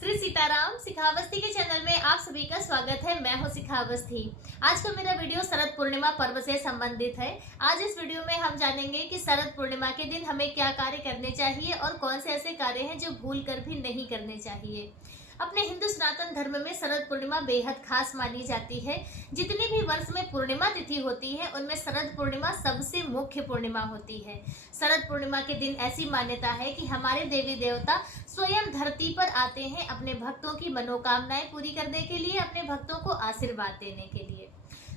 श्री सीताराम सिखावस्थी के चैनल में आप सभी का स्वागत है। मैं हूं सिखावस्थी। आज का मेरा वीडियो शरद पूर्णिमा पर्व से संबंधित है। आज इस वीडियो में हम जानेंगे कि शरद पूर्णिमा के दिन हमें क्या कार्य करने चाहिए और कौन से ऐसे कार्य हैं जो भूल कर भी नहीं करने चाहिए। अपने हिंदू सनातन धर्म में शरद पूर्णिमा बेहद खास मानी जाती है। जितनी भी वर्ष में पूर्णिमा तिथि होती है उनमें शरद पूर्णिमा सबसे मुख्य पूर्णिमा होती है। शरद पूर्णिमा के दिन ऐसी मान्यता है कि हमारे देवी देवता स्वयं धरती पर आते हैं अपने भक्तों की मनोकामनाएं पूरी करने के लिए, अपने भक्तों को आशीर्वाद देने के लिए।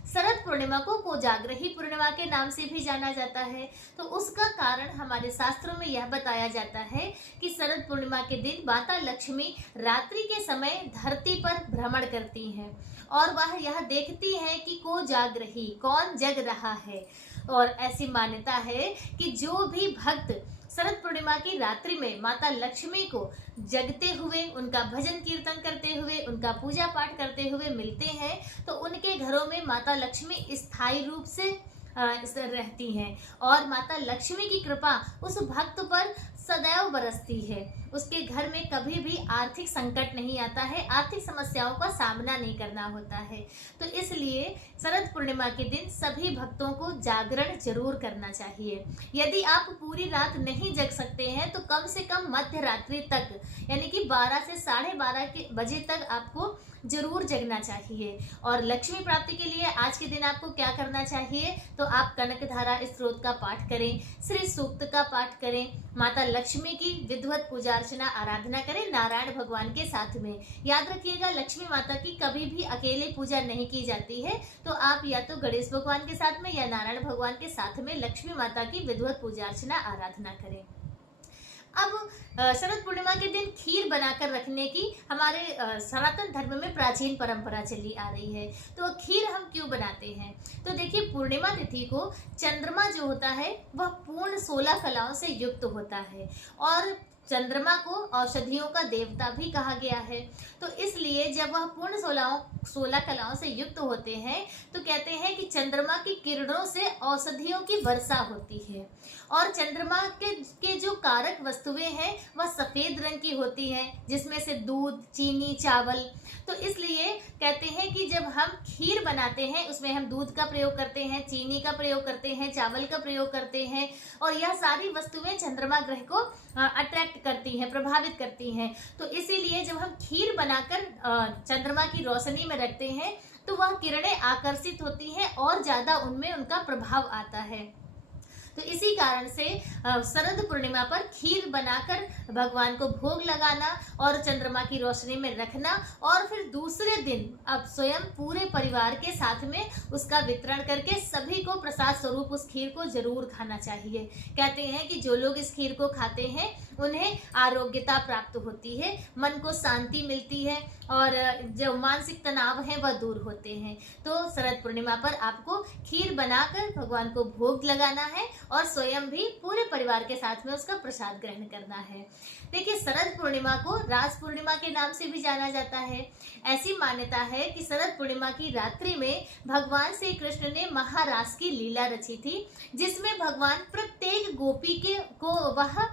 शरद पूर्णिमा को कोजाग्रही पूर्णिमा के नाम से भी जाना जाता है। तो उसका कारण हमारे शास्त्रों में यह बताया जाता है कि शरद पूर्णिमा के दिन माता लक्ष्मी रात्रि के समय धरती पर भ्रमण करती हैं और वह यह देखती हैं कि कोजाग्रही कौन जग रहा है। और ऐसी मान्यता है कि जो भी भक्त शरद पूर्णिमा की रात्रि में माता लक्ष्मी को जगते हुए, उनका भजन कीर्तन करते हुए, उनका पूजा पाठ करते हुए मिलते हैं तो उनके घरों में माता लक्ष्मी स्थायी रूप से रहती हैं और माता लक्ष्मी की कृपा उस भक्त पर सदैव बरसती है। उसके घर में कभी भी आर्थिक संकट नहीं आता है, आर्थिक समस्याओं का सामना नहीं करना होता है। तो इसलिए शरद पूर्णिमा के दिन सभी भक्तों को जागरण जरूर करना चाहिए। यदि आप पूरी रात नहीं जग सकते हैं तो कम से कम मध्य रात्रि तक, यानी कि 12 से 12:30 बजे तक आपको जरूर जगना चाहिए। और लक्ष्मी प्राप्ति के लिए आज के दिन आपको क्या करना चाहिए, तो आप कनकधारा स्तोत्र का पाठ करें, श्री सूक्त का पाठ करें, माता लक्ष्मी की विधिवत पूजा अर्चना आराधना करें नारायण भगवान के साथ में। याद रखिएगा, लक्ष्मी माता की कभी भी अकेले पूजा नहीं की जाती है। तो आप या तो गणेश भगवान के साथ में या नारायण भगवान के साथ में लक्ष्मी माता की विधिवत पूजा अर्चना आराधना करें। अब शरद पूर्णिमा के दिन खीर बनाकर रखने की हमारे सनातन धर्म में प्राचीन परंपरा चली आ रही है। तो खीर हम क्यों बनाते हैं, तो देखिए, पूर्णिमा तिथि को चंद्रमा जो होता है वह पूर्ण 16 कलाओं से युक्त होता है और चंद्रमा को औषधियों का देवता भी कहा गया है। तो इसलिए जब वह पूर्ण 16 कलाओं से युक्त होते हैं तो कहते हैं कि चंद्रमा की किरणों से औषधियों की वर्षा होती है और चंद्रमा के जो कारक वस्तुएं हैं वह सफेद रंग की होती हैं, जिसमें से दूध, चीनी, चावल। तो इसलिए कहते हैं कि जब हम खीर बनाते हैं उसमें हम दूध का प्रयोग करते हैं, चीनी का प्रयोग करते हैं, चावल का प्रयोग करते हैं और यह सारी वस्तुएं चंद्रमा ग्रह को अट्रैक्ट करती हैं, प्रभावित करती हैं। तो इसीलिए जब हम खीर बनाकर चंद्रमा की रोशनी में रखते हैं तो वह किरणें आकर्षित होती हैं और ज्यादा उनमें उनका प्रभाव आता है। तो इसी कारण से शरद पूर्णिमा पर खीर बनाकर भगवान को भोग लगाना और चंद्रमा की रोशनी में रखना और फिर दूसरे दिन अब स्वयं पूरे परिवार के साथ में उसका वितरण करके सभी को प्रसाद स्वरूप उस खीर को जरूर खाना चाहिए। कहते हैं कि जो लोग इस खीर को खाते हैं उन्हें आरोग्यता प्राप्त होती है, मन को शांति मिलती है और जो मानसिक तनाव है वह दूर होते हैं। तो शरद पूर्णिमा पर आपको खीर बनाकर भगवान को भोग लगाना है और स्वयं भी पूरे परिवार के साथ में उसका प्रसाद ग्रहण करना है। देखिए, शरद पूर्णिमा को रास पूर्णिमा के नाम से भी जाना जाता है। ऐसी मान्यता है कि शरद पूर्णिमा की रात्रि में भगवान श्री कृष्ण ने महारास की लीला रची थी, जिसमें भगवान प्रत्येक गोपी को वह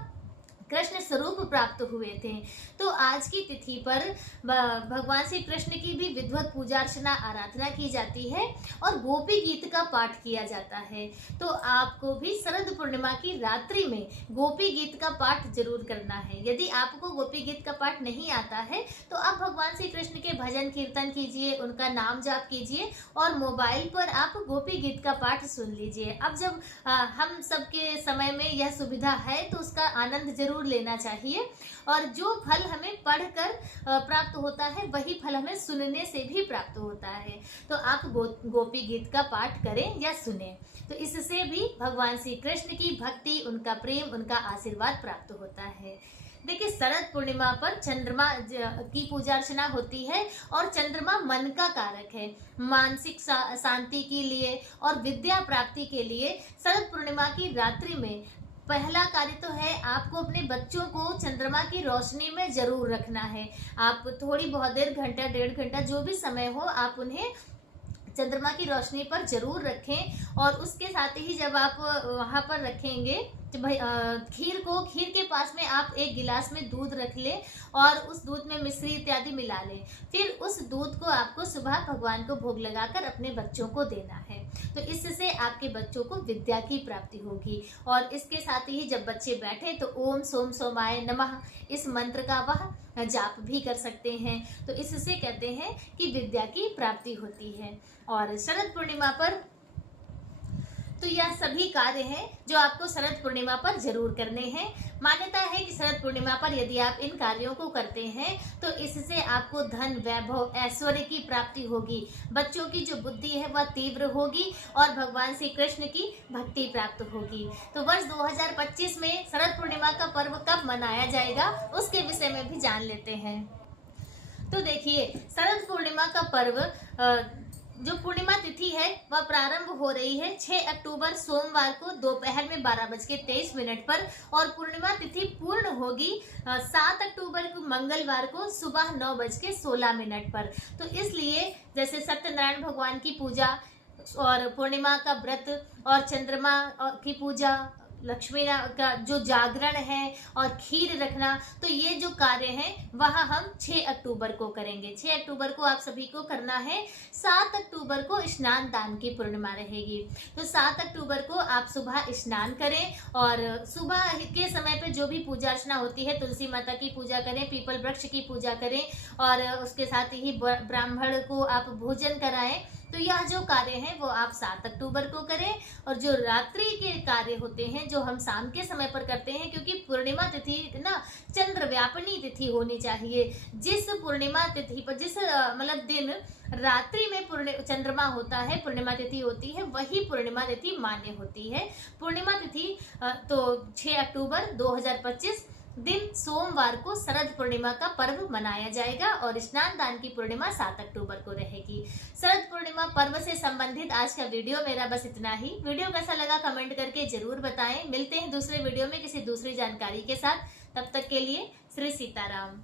कृष्ण स्वरूप प्राप्त हुए थे। तो आज की तिथि पर भगवान श्री कृष्ण की भी विधिवत पूजा अर्चना आराधना की जाती है और गोपी गीत का पाठ किया जाता है। तो आपको भी शरद पूर्णिमा की रात्रि में गोपी गीत का पाठ जरूर करना है। यदि आपको गोपी गीत का पाठ नहीं आता है तो आप भगवान श्री कृष्ण के भजन कीर्तन कीजिए, उनका नाम जाप कीजिए और मोबाइल पर आप गोपी गीत का पाठ सुन लीजिए। अब जब हम सबके समय में यह सुविधा है तो उसका आनंद जरूर लेना चाहिए और जो फल हमें पढ़कर प्राप्त होता है वही फल हमें सुनने से भी प्राप्त होता है। तो आप गोपी गीत का पाठ करें या सुने, तो इससे भी भगवान श्री कृष्ण की भक्ति, उनका प्रेम, उनका आशीर्वाद प्राप्त होता है। देखिए, शरद पूर्णिमा पर चंद्रमा की पूजा अर्चना होती है और चंद्रमा मन का कारक है। मानसिक शांति के लिए और विद्या प्राप्ति के लिए शरद पूर्णिमा की रात्रि में पहला कार्य तो है आपको अपने बच्चों को चंद्रमा की रोशनी में जरूर रखना है। आप थोड़ी बहुत देर, घंटा, 1.5 घंटा, जो भी समय हो, आप उन्हें चंद्रमा की रोशनी पर जरूर रखें। और उसके साथ ही जब आप वहां पर रखेंगे खीर के पास में आप एक गिलास में दूध रख ले और उस दूध में मिश्री इत्यादि मिला ले। फिर उस दूध को आपको सुबह भगवान को भोग लगाकर अपने बच्चों को देना है। तो इससे आपके बच्चों को विद्या की प्राप्ति होगी। और इसके साथ ही जब बच्चे बैठे तो ओम सोम सोमाय नमः इस मंत्र का वह जाप भी कर सकते हैं। तो इससे कहते हैं कि विद्या की प्राप्ति होती है। और शरद पूर्णिमा पर तो यह सभी कार्य हैं जो आपको शरद पूर्णिमा पर जरूर करने हैं। मान्यता है कि शरद पूर्णिमा पर यदि आप इन कार्यों को करते हैं तो इससे आपको धन, वैभव, ऐश्वर्य की प्राप्ति होगी। बच्चों की जो बुद्धि है वह तीव्र होगी और भगवान श्री कृष्ण की भक्ति प्राप्त होगी। तो वर्ष 2025 में शरद पूर्णिमा का पर्व कब मनाया जाएगा उसके विषय में भी जान लेते हैं। तो देखिए, शरद पूर्णिमा का पर्व जो पूर्णिमा तिथि है वह प्रारंभ हो रही है 6 अक्टूबर सोमवार को दोपहर में 12:23 पर और पूर्णिमा तिथि पूर्ण होगी 7 अक्टूबर को मंगलवार को सुबह 9:16 पर। तो इसलिए जैसे सत्यनारायण भगवान की पूजा और पूर्णिमा का व्रत और चंद्रमा की पूजा, लक्ष्मी का जो जागरण है और खीर रखना, तो ये जो कार्य हैं वह हम 6 अक्टूबर को करेंगे। 6 अक्टूबर को आप सभी को करना है। 7 अक्टूबर को स्नान दान की पूर्णिमा रहेगी। तो 7 अक्टूबर को आप सुबह स्नान करें और सुबह के समय पे जो भी पूजा अर्चना होती है, तुलसी माता की पूजा करें, पीपल वृक्ष की पूजा करें और उसके साथ ही ब्राह्मण को आप भोजन कराएं। तो यह जो कार्य है वो आप 7 अक्टूबर को करें। और जो रात्रि के कार्य होते हैं जो हम शाम के समय पर करते हैं, क्योंकि पूर्णिमा तिथि ना चंद्र व्यापनी तिथि होनी चाहिए। जिस पूर्णिमा तिथि पर जिस मतलब दिन रात्रि में चंद्रमा होता है, पूर्णिमा तिथि होती है, वही पूर्णिमा तिथि मान्य होती है। पूर्णिमा तिथि तो 6 अक्टूबर 2025 दिन सोमवार को शरद पूर्णिमा का पर्व मनाया जाएगा और स्नान दान की पूर्णिमा 7 अक्टूबर को रहेगी। शरद पूर्णिमा पर्व से संबंधित आज का वीडियो मेरा बस इतना ही। वीडियो कैसा लगा कमेंट करके जरूर बताएं। मिलते हैं दूसरे वीडियो में किसी दूसरी जानकारी के साथ। तब तक के लिए श्री सीताराम।